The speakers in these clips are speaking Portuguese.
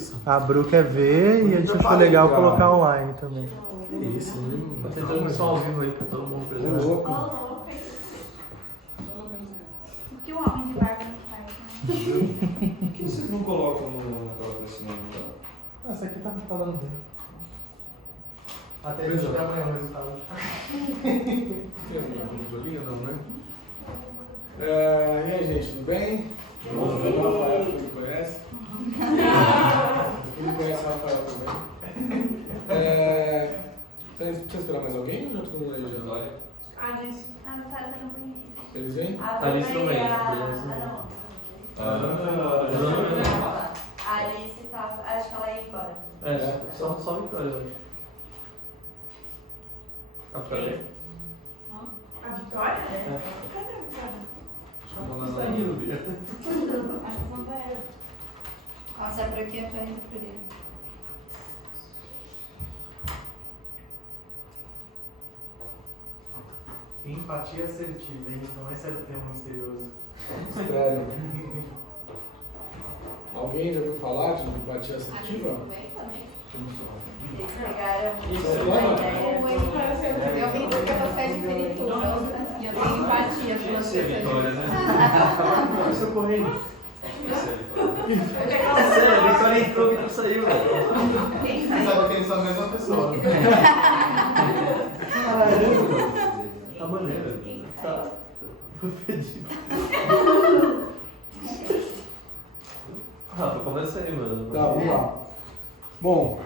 isso. A Bru quer ver e a gente achou legal colocar online também. Que isso, Tá tentando missão ao vivo aí pra todo mundo é presente. louco. O que o homem de barba não faz, né? Por que vocês não colocam naquela desse nome? Essa aqui tá falando bem. Até a Pois gente é. ver amanhã o resultado. Tem alguma controlinha? Não, né? E aí, gente, tudo bem? O Rafael, que me conhece. Quem me conhece, o Rafael também. Precisa esperar mais alguém ou já todo mundo aí já? Alice. Ah, não tá no banheiro. Eles vêm? Alice não vem. A Alice tá. Acho que ela ia embora. Só Vitória hoje. A Vitória? A Vitória? É. Cadê a Vitória? Chama lá Tá indo, Bia. Acho que não vai. Ela sai por aqui, eu tô indo por ele. Empatia assertiva, hein? Então esse era o termo misterioso. Sério. Alguém já ouviu falar de empatia assertiva? Eles pegaram Isso, uma é? ideia. Eu vim porque você é de Pirituba e eu tenho empatia com Essa é você. Vitória, né? Isso correndo. Sério, a Vitória entrou e não saiu, velho. Você sabe que eles são a mesma pessoa. Tá maneiro. Tá fedido. Rafa, começa aí, mano. Tá, vamos lá. Bom,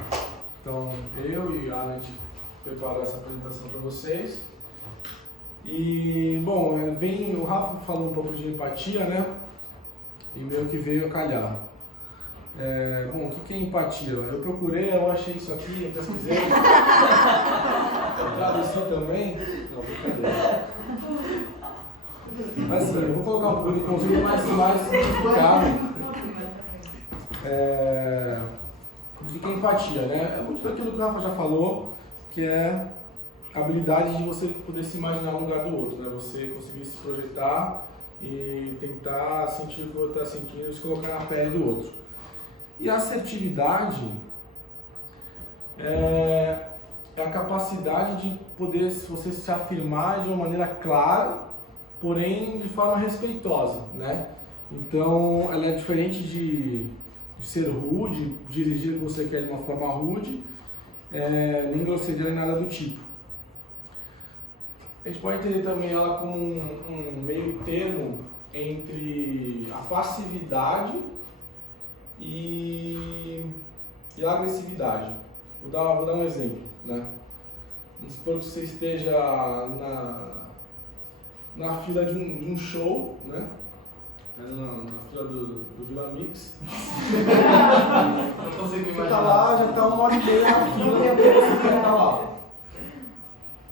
então eu e a Ana, a gente preparou essa apresentação para vocês. E, bom, o Rafa falou um pouco de empatia, né? E meio que veio a calhar. Bom, o que é empatia? Eu procurei, eu achei isso aqui, eu pesquisei. Eu traduzi também. Não, brincadeira. Mas assim, eu vou colocar um conceito mais simplificado. De que é empatia, né? É muito daquilo que o Rafa já falou, que é a habilidade de você poder se imaginar no lugar do outro, né? Você conseguir se projetar e tentar sentir o que o outro está sentindo e se colocar na pele do outro. E a assertividade é a capacidade de poder você se afirmar de uma maneira clara, porém de forma respeitosa, né? Então, ela é diferente de ser rude, de exigir o que você quer de uma forma rude, nem grosseria nem nada do tipo. A gente pode entender também ela como um meio termo entre a passividade e a agressividade. Vou dar um exemplo, né? Vamos supor que você esteja na fila de um show, né? Na fila do Vila Mix. Não consigo Você imaginar. tá lá, já tá 1h30 na fila e você quer estar lá.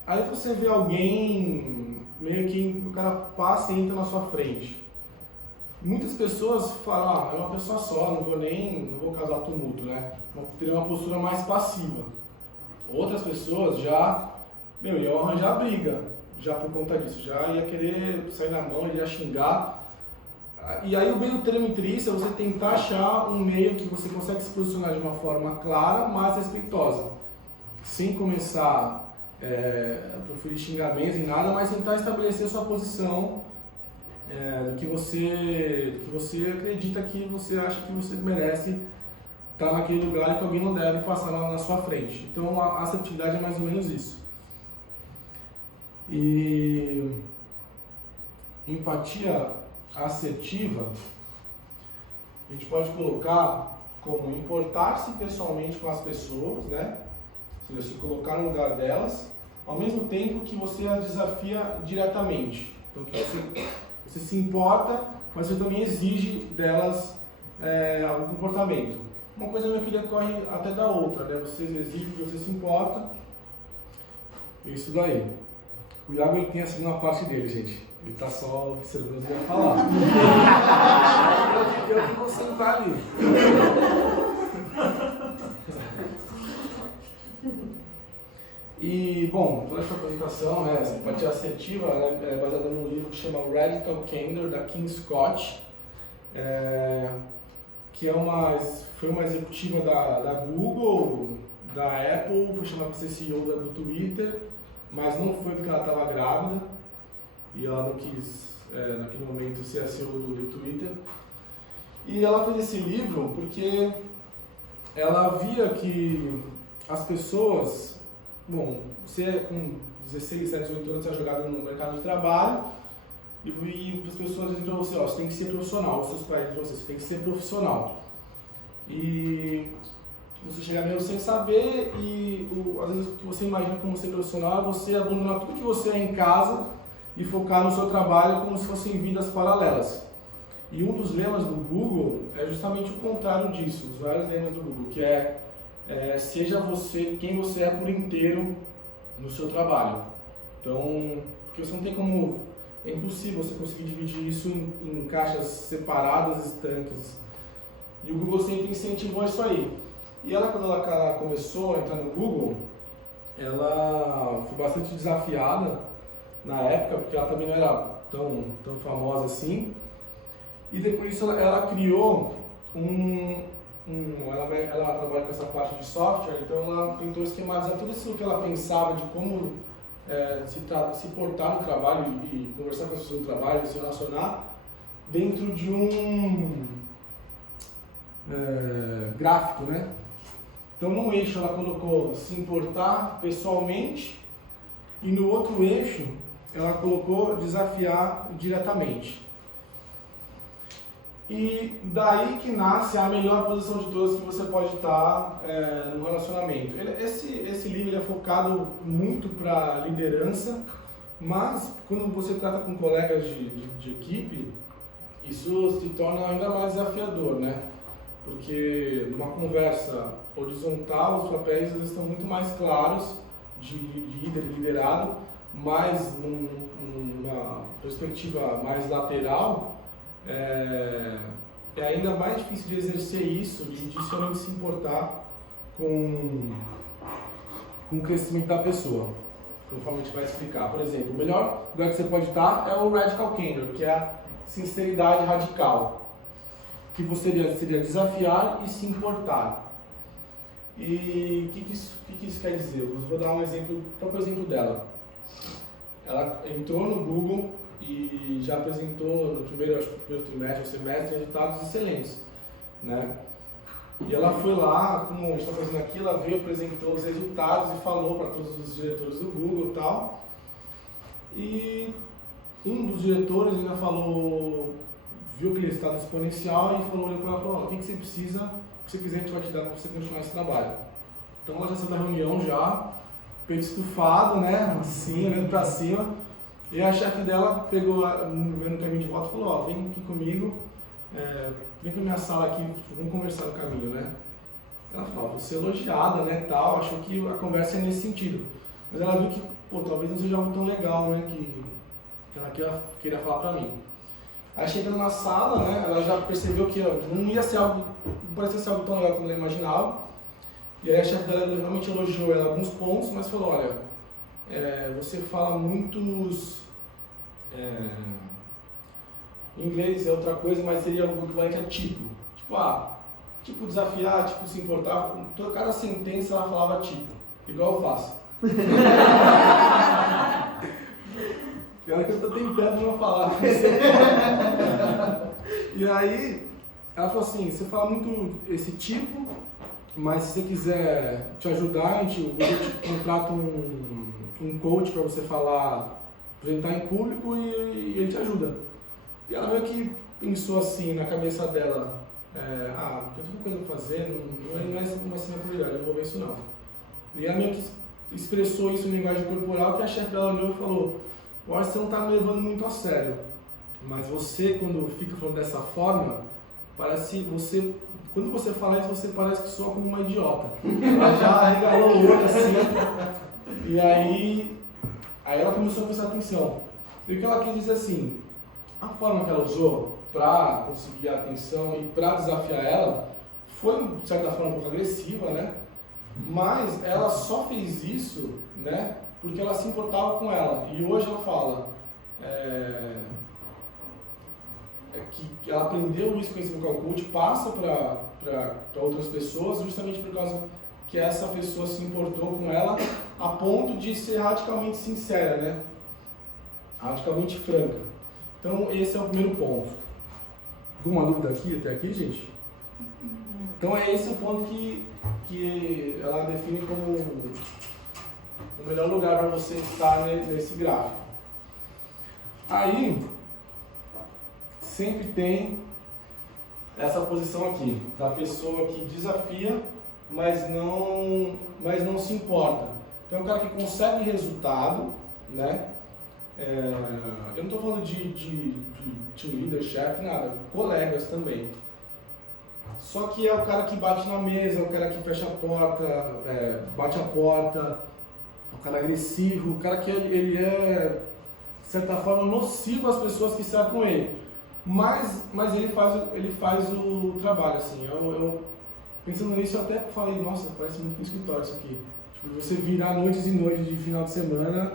Aí você vê alguém, meio que o cara passa e entra na sua frente. Muitas pessoas falam, é uma pessoa só, não vou causar tumulto, né? Vou ter uma postura mais passiva. Outras pessoas já, iam arranjar briga, já por conta disso, já ia querer sair na mão, ia xingar. E aí o meio termo entre isso é você tentar achar um meio que você consegue se posicionar de uma forma clara, mas respeitosa. Sem começar a proferir xingamentos em nada, mas tentar estabelecer sua posição do que você acredita que você acha que você merece estar naquele lugar e que alguém não deve passar na sua frente. Então a assertividade é mais ou menos isso. E empatia assertiva, a gente pode colocar como importar-se pessoalmente com as pessoas, né? Ou seja, se colocar no lugar delas, ao mesmo tempo que você as desafia diretamente. Então que você se importa, mas você também exige delas algum comportamento. Uma coisa meio que decorre até da outra, né? Você exige que você se importa. Isso daí. O Iago ele tem a segunda parte dele, gente. Ele tá só observando o que vai falar. Eu que vou sentar ali. E, bom, toda essa apresentação, né, essa empatia assertiva, é baseada num livro que chama Radical Candor, da King Scott. que foi uma executiva da Google, da Apple, foi chamada para ser CEO do Twitter, mas não foi porque ela estava grávida e ela não quis, naquele momento, ser a CEO do Twitter. E ela fez esse livro porque ela via que as pessoas, você com 16, 17, 18 anos, você é jogado no mercado de trabalho e as pessoas dizem para você, você tem que ser profissional, os seus pais dizem para você tem que ser profissional. E você chega mesmo sem saber e às vezes o que você imagina como ser profissional é você abandonar tudo que você é em casa e focar no seu trabalho como se fossem vidas paralelas. E um dos lemas do Google é justamente o contrário disso, os vários lemas do Google, que seja você quem você é por inteiro no seu trabalho. Então, porque você não tem como, é impossível você conseguir dividir isso em caixas separadas, estanques. E o Google sempre incentivou isso aí. E ela, quando ela começou a entrar no Google, ela foi bastante desafiada na época, porque ela também não era tão famosa assim. E depois disso ela criou ela trabalha com essa parte de software, então ela tentou esquematizar tudo isso que ela pensava de como se portar no trabalho e conversar com as pessoas no trabalho, se relacionar dentro de um gráfico, né? Então, num eixo ela colocou se importar pessoalmente e no outro eixo ela colocou desafiar diretamente. E daí que nasce a melhor posição de todas que você pode estar no relacionamento. Esse livro é focado muito para liderança, mas quando você trata com colegas de equipe, isso se torna ainda mais desafiador, né? Porque numa conversa horizontal, os papéis às vezes estão muito mais claros de líder e liderado, mas numa perspectiva mais lateral, é ainda mais difícil de exercer isso, de somente se importar com o crescimento da pessoa, conforme a gente vai explicar. Por exemplo, o melhor lugar que você pode estar é o Radical Candor, que é a sinceridade radical, que você seria desafiar e se importar. E o que isso quer dizer? Eu vou dar um exemplo, o próprio exemplo dela. Ela entrou no Google e já apresentou no primeiro trimestre, semestre, resultados excelentes, né? E ela foi lá, como a gente está fazendo aqui, ela veio, apresentou os resultados e falou para todos os diretores do Google e tal. E um dos diretores ainda falou, viu aquele resultado exponencial e olhou para ela e falou, o que você precisa, o que você quiser a gente vai te dar para você continuar esse trabalho. Então ela já saiu da reunião já, peito estufado, né, assim, olhando para cima. E a chefe dela pegou no caminho de volta e falou, vem aqui comigo, vem pra minha sala aqui, vamos conversar no caminho, né? Ela falou, vou ser elogiada, né, tal, achou que a conversa é nesse sentido. Mas ela viu que, talvez não seja algo tão legal, né, que ela queria falar pra mim. Aí chegando na sala, né, ela já percebeu que não ia ser algo, não parecia ser algo tão legal como ela imaginava. E aí a chefe dela realmente elogiou ela em alguns pontos, mas falou, olha, você fala muitos... em inglês é outra coisa, mas seria algo equivalente a tipo. Tipo desafiar, tipo se importar. Cada sentença ela falava tipo, igual eu faço. Pior que eu estou tentando não falar. E aí, ela falou assim, você fala muito esse tipo, mas se você quiser te ajudar, eu te contrato um coach para você falar, apresentar em público e ele te ajuda. E ela meio que pensou assim na cabeça dela, tem tanta coisa para fazer, não é uma cena prioridade, eu não vou ver isso não. E ela meio que expressou isso em linguagem corporal, que a chefe dela olhou e falou, olha, você não está me levando muito a sério, mas você, quando fica falando dessa forma, quando você fala isso, você parece que soa como uma idiota. Ela já arregalou o olho assim, e aí ela começou a prestar atenção. E o que ela quis dizer assim, a forma que ela usou para conseguir a atenção e para desafiar ela foi, de certa forma, um pouco agressiva, né? Mas ela só fez isso, né, porque ela se importava com ela. E hoje ela fala, que ela aprendeu isso com esse vocal coach, passa para outras pessoas, justamente por causa que essa pessoa se importou com ela a ponto de ser radicalmente sincera, né? Radicalmente franca. Então esse é o primeiro ponto. Alguma dúvida aqui, até aqui, gente? Então esse é o ponto que ela define como o melhor lugar para você estar nesse gráfico. Aí, sempre tem essa posição aqui, da pessoa que desafia, mas não se importa. Então é um cara que consegue resultado, né? Eu não estou falando de team leader, chefe, nada, colegas também. Só que é o cara que bate na mesa, é o cara que fecha a porta, bate a porta, é o cara agressivo, o cara que ele é, de certa forma, nocivo às pessoas que estão com ele. Mas ele faz o trabalho, assim. Eu pensando nisso, eu até falei, nossa, parece muito um escritório isso aqui. Tipo, você virar noites e noites de final de semana,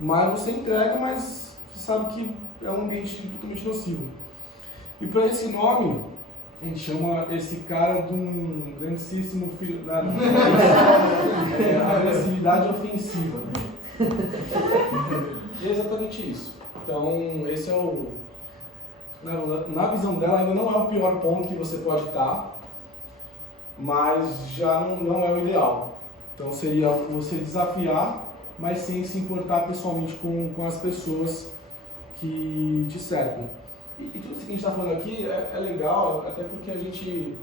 mas você entrega, mas você sabe que é um ambiente totalmente nocivo. E para esse nome, a gente chama esse cara de um grandíssimo filho da agressividade ofensiva. E é exatamente isso. Então, esse é o... Na visão dela, ainda não é o pior ponto que você pode estar, mas já não é o ideal. Então, seria você desafiar, mas sem se importar pessoalmente com as pessoas que te cercam. E tudo isso que a gente está falando aqui é legal, até porque a gente,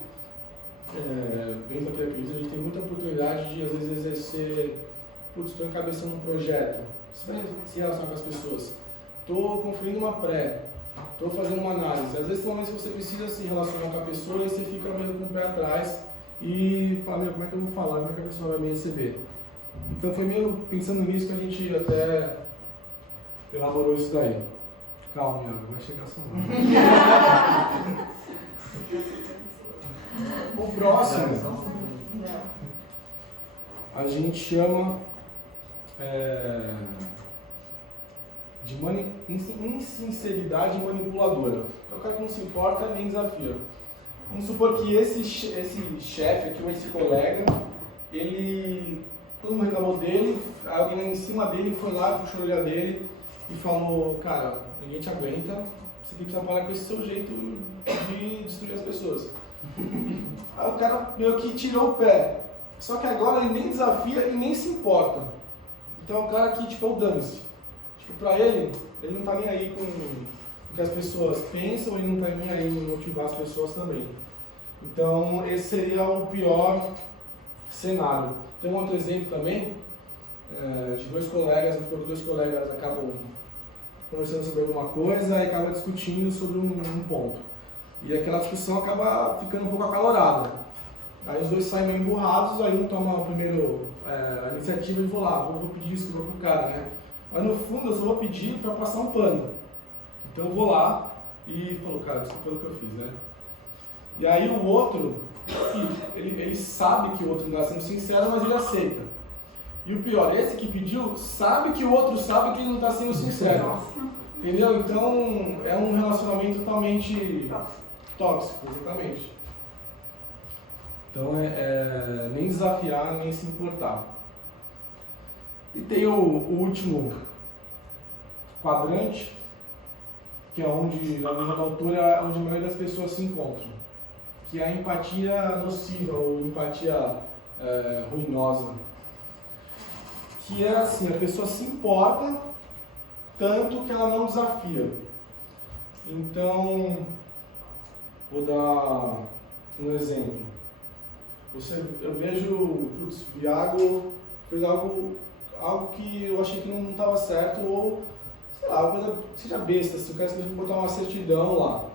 dentro da terapia, a gente tem muita oportunidade de, às vezes, exercer, estou em cabeça num projeto, você vai se relacionar com as pessoas, estou conferindo uma pré, estou fazendo uma análise. Às vezes tem momentos que você precisa se relacionar com a pessoa e você fica meio com o pé atrás e fala, como é que eu vou falar, como é que a pessoa vai me receber? Então foi meio pensando nisso que a gente até elaborou isso daí. Calma, Iago, vai chegar só. O próximo a gente chama de insinceridade manipuladora. É o cara que não se importa nem desafia. Vamos supor que esse chefe aqui, ou esse colega, todo mundo reclamou dele, alguém em cima dele foi lá, puxou a orelha dele e falou, cara, ninguém te aguenta, você tem que parar com esse seu jeito de destruir as pessoas. Aí o cara meio que tirou o pé. Só que agora ele nem desafia e nem se importa. Então é um cara que, tipo, é o dane-se. Tipo, pra ele não tá nem aí com o que as pessoas pensam, ele não tá nem aí em motivar as pessoas também. Então esse seria o pior cenário. Tem um outro exemplo também, de dois colegas acabam conversando sobre alguma coisa e acabam discutindo sobre um ponto. E aquela discussão acaba ficando um pouco acalorada. Aí os dois saem meio emburrados, aí um toma primeiro a iniciativa e vou lá, vou pedir desculpa pro cara, né? Mas no fundo eu só vou pedir para passar um pano. Então eu vou lá e falo, cara, desculpa pelo que eu fiz, né? E aí o outro, ele sabe que o outro não está sendo sincero, mas ele aceita. E o pior, esse que pediu sabe que o outro sabe que ele não está sendo sincero. Entendeu? Então é um relacionamento totalmente tóxico, exatamente. Então nem desafiar, nem se importar. E tem o último quadrante, que é onde, na visão da autora, é onde a maioria das pessoas se encontram, que é a empatia nociva ou empatia ruinosa. Que é assim, a pessoa se importa tanto que ela não desafia. Então, vou dar um exemplo. Eu vejo, o Iago fez algo que eu achei que não estava certo, ou, sei lá, uma coisa que seja besta, se o cara esqueceu de botar uma certidão lá.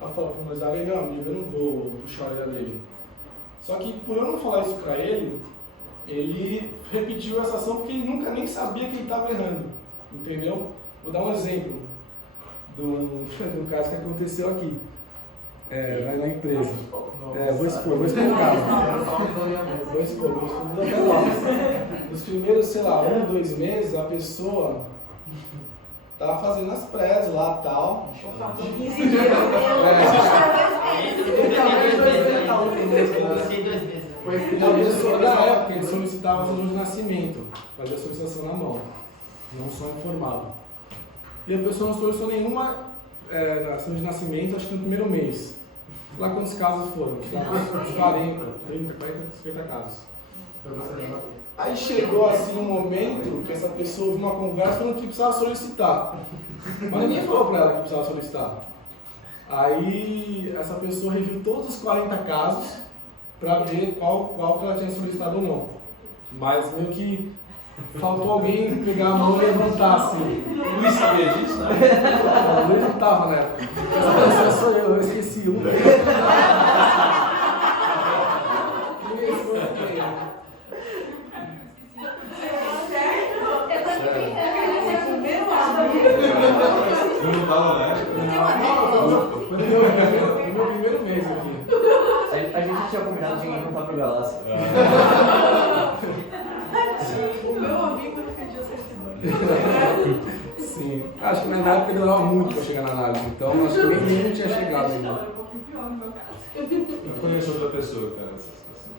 Ela fala, pô, mas Iago é meu amigo, eu não vou puxar a orelha dele. Só que por eu não falar isso pra ele repetiu essa ação porque ele nunca nem sabia que ele estava errando, entendeu? Vou dar um exemplo do caso que aconteceu aqui, na empresa. Vou expor o caso. Vou expor. Nos primeiros, sei lá, 1 ou 2 meses, a pessoa Tá fazendo as prédios lá e tal. Faltam 15 dias. Eu Fiquei 2 meses. E a pessoa, na época, ele solicitava certidão de nascimento, fazia a solicitação na mão, não só informava. E a pessoa não solicitou nenhuma certidão de nascimento, acho que no primeiro mês. Lá quantos casos foram? Uns 40, 30, 40, 50 casos. Aí chegou assim um momento que essa pessoa ouviu uma conversa falando que precisava solicitar. Mas ninguém falou pra ela que precisava solicitar. Aí essa pessoa reviu todos os 40 casos para ver qual que ela tinha solicitado ou não. Mas meio que faltou alguém pegar a mão e levantar assim. Luiz sabia disso, né? O Luiz não estava na época. Essa pessoa sou eu esqueci um. Eu não tava, né? Foi meu primeiro mês aqui. A gente tinha combinado de contar pro Galácio. O meu amigo não pediu certidão. Sim. Acho que na época demorava muito para chegar na análise, então acho que nem ele tinha chegado ainda. Um pouquinho pior no meu caso. Eu conheço outra pessoa, cara, nessa situação.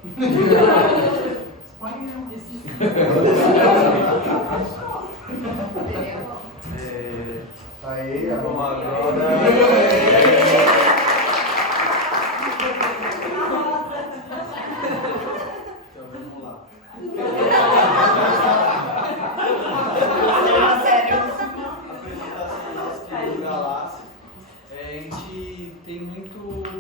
Aí, vamos agora. Então vamos lá. Apresentação nossa aqui do Galácio. A gente tem muito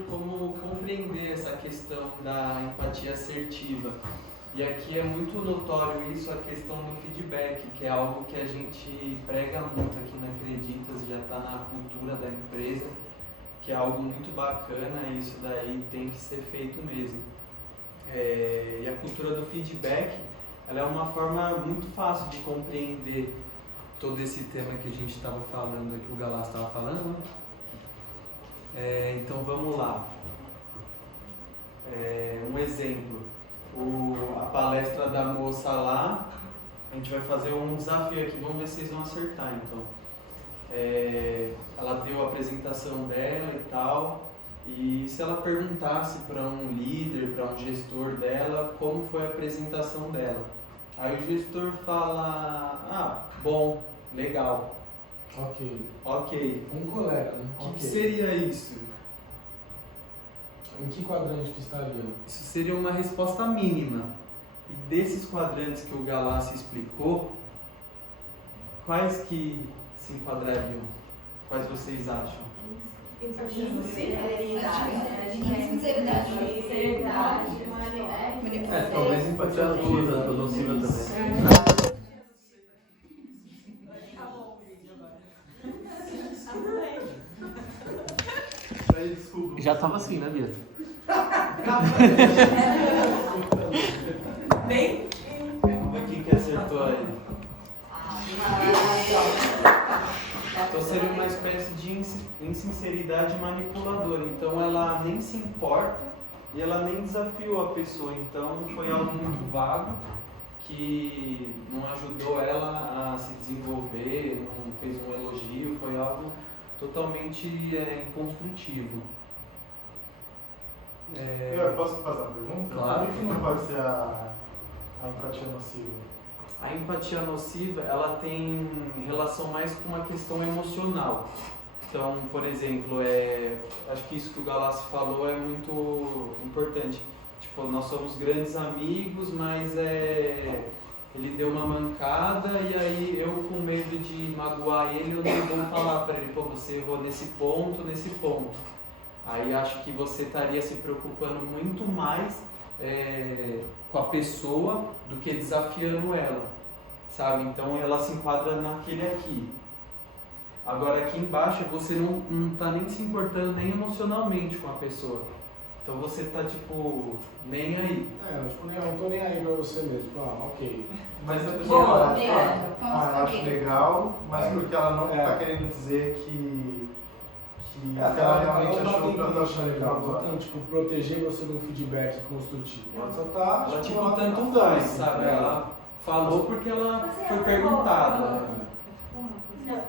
como compreender essa questão da empatia assertiva. E aqui é muito notório isso, a questão do feedback, que é algo que a gente prega muito aqui na Acreditas, já está na cultura da empresa, que é algo muito bacana e isso daí tem que ser feito mesmo. E a cultura do feedback, ela é uma forma muito fácil de compreender todo esse tema que a gente estava falando, que o Galácio estava falando, né? Então vamos lá. Um exemplo. A palestra da moça lá, a gente vai fazer um desafio aqui, vamos ver se vocês vão acertar então. Ela deu a apresentação dela e tal, e se ela perguntasse para um líder, para um gestor dela, como foi a apresentação dela. Aí o gestor fala, bom, legal. Ok. Um colega, né? O que seria isso? Em que quadrante que estaria? Isso seria uma resposta mínima. E desses quadrantes que o Galácio explicou, quais que se enquadrariam? Quais vocês acham? Talvez empatia nociva também. Já tava assim, né, Bia? Vamos ver quem que acertou aí. Então seria uma espécie de insinceridade manipuladora. Então ela nem se importa e ela nem desafiou a pessoa. Então foi algo muito vago que não ajudou ela a se desenvolver, não fez um elogio, foi algo totalmente inconstrutivo. Eu posso fazer uma pergunta? Claro. Por que não pode ser a empatia nociva? A empatia nociva, ela tem relação mais com uma questão emocional. Então, por exemplo, acho que isso que o Galácio falou é muito importante. Tipo, nós somos grandes amigos, mas ele deu uma mancada e aí eu, com medo de magoar ele, eu não vou falar para ele, você errou nesse ponto. Aí acho que você estaria se preocupando muito mais com a pessoa do que desafiando ela, sabe? Então ela se enquadra naquele aqui. Agora aqui embaixo você não tá nem se importando nem emocionalmente com a pessoa. Então você tá tipo, nem aí. Eu não tô nem aí pra você mesmo. Ok. Mas a pessoa Boa, acha, Leandro, eu vamos acho comigo. legal, mas porque ela não está querendo dizer que ela realmente achou que ela tá achando legal. Então, tipo, proteger você de um feedback construtivo. Ela só tá. Ela tipo, ela tanto tá faz, fácil, sabe? né? Ela falou porque ela foi perguntada. É.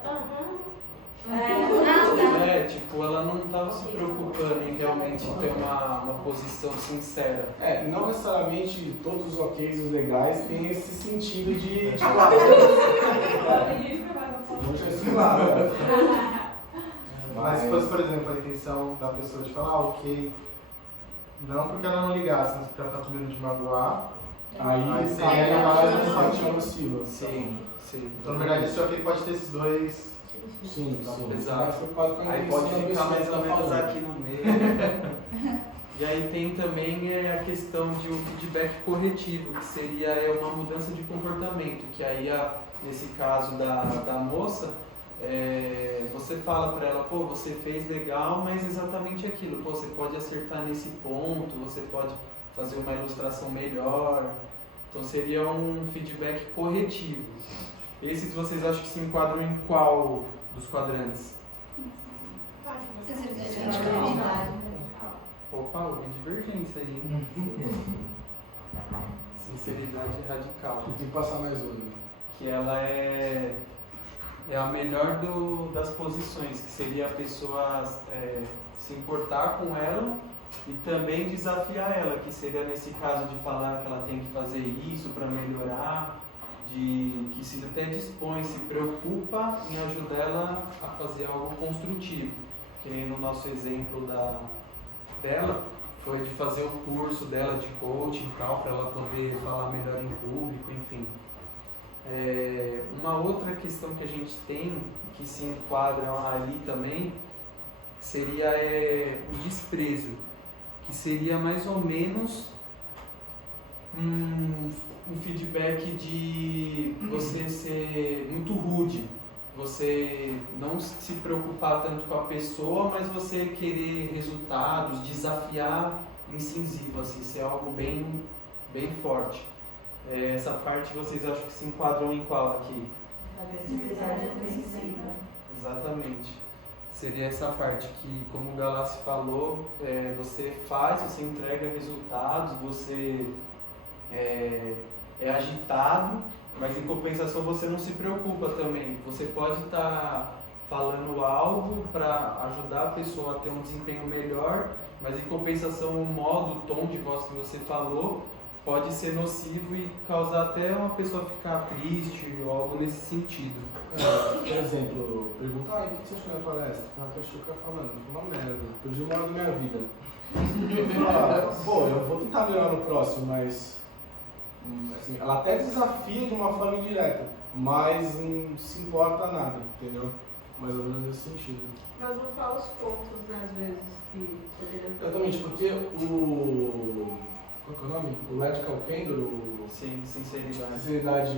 Tipo, ela não estava se preocupando em realmente ter uma posição sincera. Não necessariamente todos os OKs legais têm esse sentido de Vamos deixar isso claro. Mas se fosse, por exemplo, a intenção da pessoa de falar, ok, não porque ela não ligasse, mas porque ela está com medo de magoar, aí seria mais uma parte nociva. Sim. Então, na verdade, esse ok pode ter esses dois. Sim, exato. Aí pode ficar mais ou menos aqui no meio. E aí tem também a questão de um feedback corretivo, que seria uma mudança de comportamento, que aí, nesse caso da moça, você fala para ela, pô, você fez legal, mas exatamente aquilo, pô, você pode acertar nesse ponto, você pode fazer uma ilustração melhor, então seria um feedback corretivo. Esses vocês acham que se enquadram em qual dos quadrantes? Opa, houve divergência aí, hein? Sinceridade radical. Tem que passar mais um. Que ela é a melhor das posições, que seria a pessoa se importar com ela e também desafiar ela, que seria nesse caso de falar que ela tem que fazer isso para melhorar, que se até dispõe, se preocupa em ajudar ela a fazer algo construtivo. Que nem no nosso exemplo dela, foi de fazer o curso dela de coaching e tal, para ela poder falar melhor em público, enfim. Uma outra questão que a gente tem, que se enquadra ali também, seria o desprezo, que seria mais ou menos um feedback de você ser muito rude, você não se preocupar tanto com a pessoa, mas você querer resultados, desafiar incisivo, assim, ser algo bem, bem forte. Essa parte vocês acham que se enquadram em qual aqui? Agressividade ofensiva. Exatamente. Seria essa parte que, como o Galassi falou, você faz, você entrega resultados, você é agitado, mas em compensação você não se preocupa também. Você pode estar falando algo para ajudar a pessoa a ter um desempenho melhor, mas em compensação o modo, o tom de voz que você falou pode ser nocivo e causar até uma pessoa ficar triste ou algo nesse sentido. Por exemplo, perguntar, o que você achou na palestra? Que achou que eu falando? Foi uma merda, perdi uma hora da minha vida. Eu vou tentar melhorar no próximo, mas assim, ela até desafia de uma forma indireta, mas não se importa nada, entendeu? Mais ou menos nesse sentido. Mas não fala os pontos, né, às vezes, que poderiam ter. Exatamente, porque qual que é o nome? O Radical Candor, Sim, sinceridade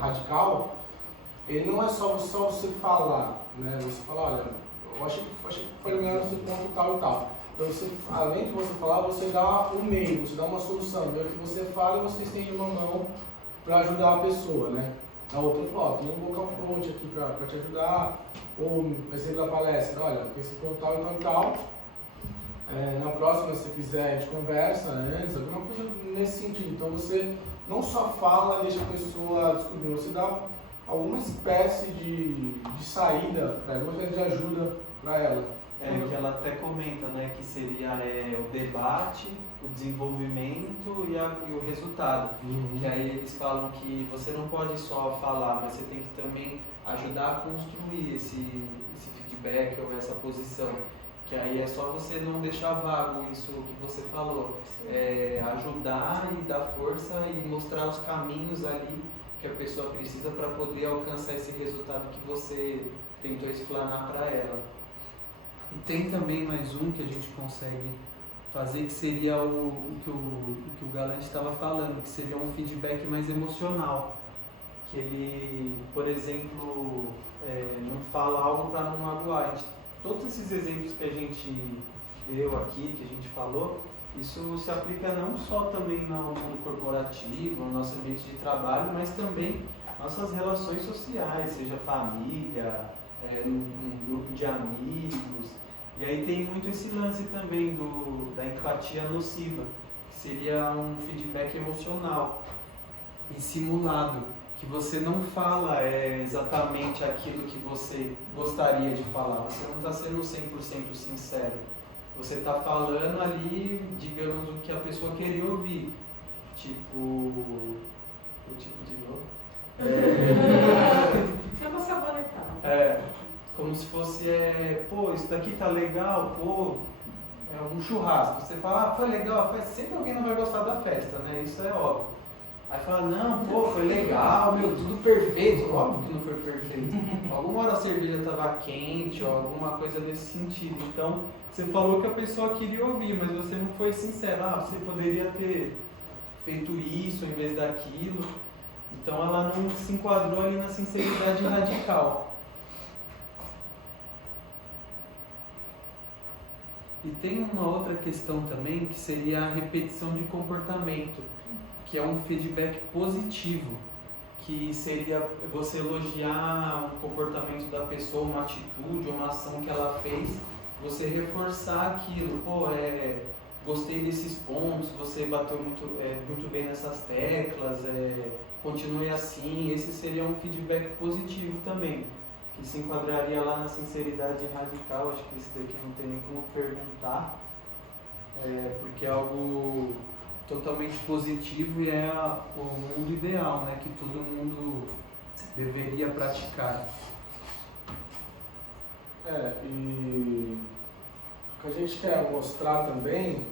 radical, ele não é só você falar, né? Você fala, olha, eu achei que foi melhor nesse ponto tal e tal. Então, além de você falar, você dá um meio, você dá uma solução. Então, que você fala e você estende uma mão para ajudar a pessoa, né? A outra fala, tem um vocal coach aqui para te ajudar. Ou, exemplo da palestra, olha, tem esse ponto tal e tal e tal. Na próxima, se você quiser, a gente conversa antes, alguma coisa nesse sentido. Então, você não só fala, deixa a pessoa descobrir, você dá alguma espécie de saída, alguma espécie de ajuda para ela. Que ela até comenta, né, que seria o debate, o desenvolvimento e o resultado. Uhum. Que aí eles falam que você não pode só falar, mas você tem que também ajudar a construir esse feedback ou essa posição. Que aí é só você não deixar vago isso que você falou. Ajudar e dar força e mostrar os caminhos ali que a pessoa precisa para poder alcançar esse resultado que você tentou explanar para ela. E tem também mais um que a gente consegue fazer, que seria o que o Galante estava falando, que seria um feedback mais emocional. Que ele, por exemplo, não fala algo para não magoar. Todos esses exemplos que a gente deu aqui, que a gente falou, isso se aplica não só também no mundo corporativo, no nosso ambiente de trabalho, mas também nossas relações sociais, seja família, um grupo de amigos. E aí tem muito esse lance também da empatia nociva, que seria um feedback emocional e simulado, que você não fala exatamente aquilo que você gostaria de falar, você não está sendo 100% sincero. Você está falando ali, digamos, o que a pessoa queria ouvir. Tipo, o tipo de novo? É uma sabonetada. Como se fosse, pô, isso daqui tá legal, pô, é um churrasco. Você fala, foi legal a festa, sempre alguém não vai gostar da festa, né? Isso é óbvio. Aí fala, não, pô, foi legal, meu, tudo perfeito. Óbvio que não foi perfeito. Alguma hora a cerveja tava quente ou alguma coisa nesse sentido. Então, você falou que a pessoa queria ouvir, mas você não foi sincero. Você poderia ter feito isso em vez daquilo. Então, ela não se enquadrou ali na sinceridade radical. E tem uma outra questão também, que seria a repetição de comportamento, que é um feedback positivo, que seria você elogiar o comportamento da pessoa, uma atitude, uma ação que ela fez, você reforçar aquilo. Pô, gostei desses pontos, você bateu muito bem nessas teclas, continue assim. Esse seria um feedback positivo também, que se enquadraria lá na sinceridade radical. Acho que esse daqui não tem nem como perguntar, porque é algo totalmente positivo e é o mundo ideal, né, que todo mundo deveria praticar. E o que a gente quer mostrar também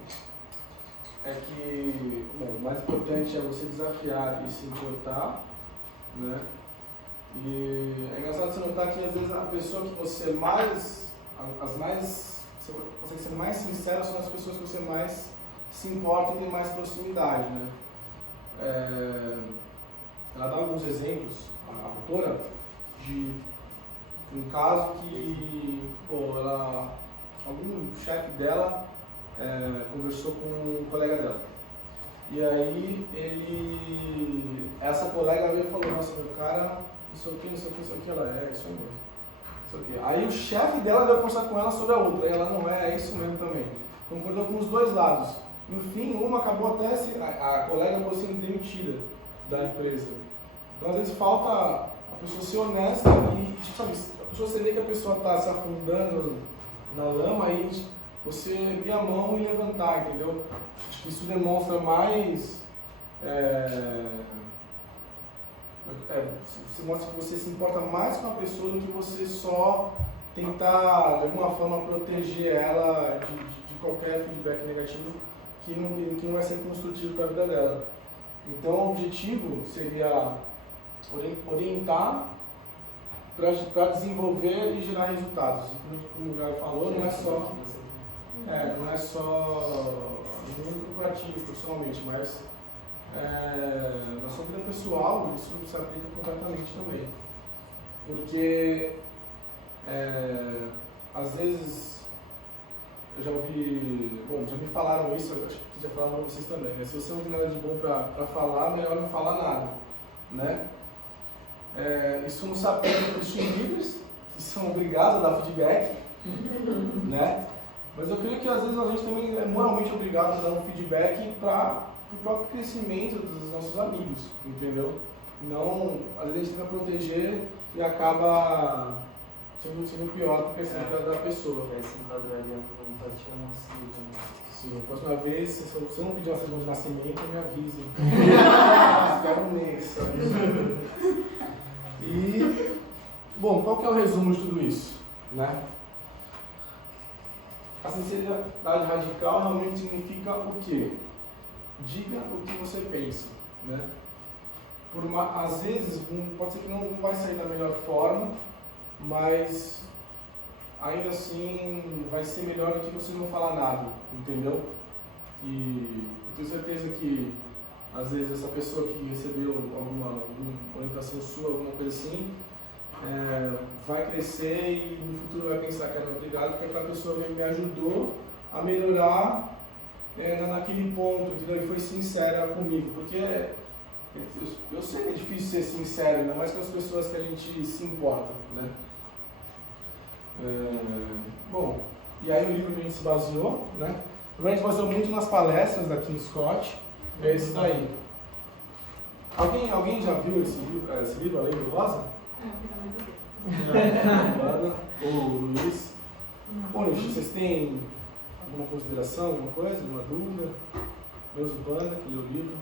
é que, bom, o mais importante é você desafiar e se importar, né? E é engraçado você notar que às vezes a pessoa que você você consegue ser mais sincero são as pessoas que você mais se importa e tem mais proximidade, né? Ela dá alguns exemplos, a autora, de um caso que, algum chefe dela conversou com um colega dela. E aí essa colega veio e falou, nossa, meu cara, isso aqui, isso aqui, ela isso aí mesmo. Isso aqui. Aí o chefe dela veio conversar com ela sobre a outra, e ela não é isso mesmo também. Concordou com os dois lados. No fim, uma acabou até, a colega acabou sendo demitida da empresa. Então, às vezes, falta a pessoa ser honesta e, sabe, a pessoa, você vê que a pessoa está se afundando na lama e você abrir a mão e levantar, entendeu? Acho que isso demonstra mais... você mostra que você se importa mais com a pessoa do que você só tentar, de alguma forma, proteger ela de qualquer feedback negativo que não vai ser construtivo para a vida dela. Então, o objetivo seria orientar para desenvolver e gerar resultados. Como o Gaio falou, não é só no mundo corporativo, profissionalmente, mas na sua vida pessoal isso se aplica completamente também. Porque às vezes eu já me falaram isso, eu acho que já falaram para vocês também, né? Se você não tem nada de bom para falar, melhor não falar nada, né? Isso não se aplica para os team leaders, que são obrigados a dar feedback, né? Mas eu creio que às vezes a gente também é moralmente obrigado a dar um feedback para o próprio crescimento dos nossos amigos, entendeu? Não, às vezes a gente tenta proteger e acaba sendo pior para o crescimento da pessoa. Esse enquadraria com empatia nociva, né? Sim, a próxima vez, se você não pedir uma certidão de nascimento, me avise. Espera um mês. E, bom, qual que é o resumo de tudo isso, né? A sinceridade radical realmente significa o quê? Diga o que você pensa, né? Às vezes, pode ser que não vai sair da melhor forma, mas ainda assim vai ser melhor do que você não falar nada, entendeu? E eu tenho certeza que às vezes essa pessoa que recebeu alguma orientação sua, alguma coisa assim, vai crescer e no futuro vai pensar, cara, obrigado, porque aquela pessoa me ajudou a melhorar naquele ponto, entendeu? E foi sincera comigo, porque eu sei que é difícil ser sincero, ainda mais com as pessoas que a gente se importa, né? Bom, e aí o livro que a gente se baseou, né? A gente baseou muito nas palestras da Kim Scott, é esse daí. Alguém já viu esse livro, Além do Rosa? O Luiz. Bom, gente, vocês têm alguma consideração, alguma coisa, alguma dúvida? Meus Urbana, que leu o livro.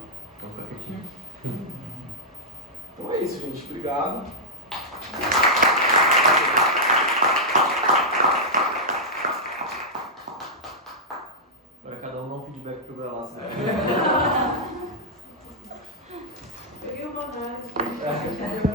Então é isso, gente. Obrigado. Agora cada um dá um feedback pro Galassi. Peguei uma análise.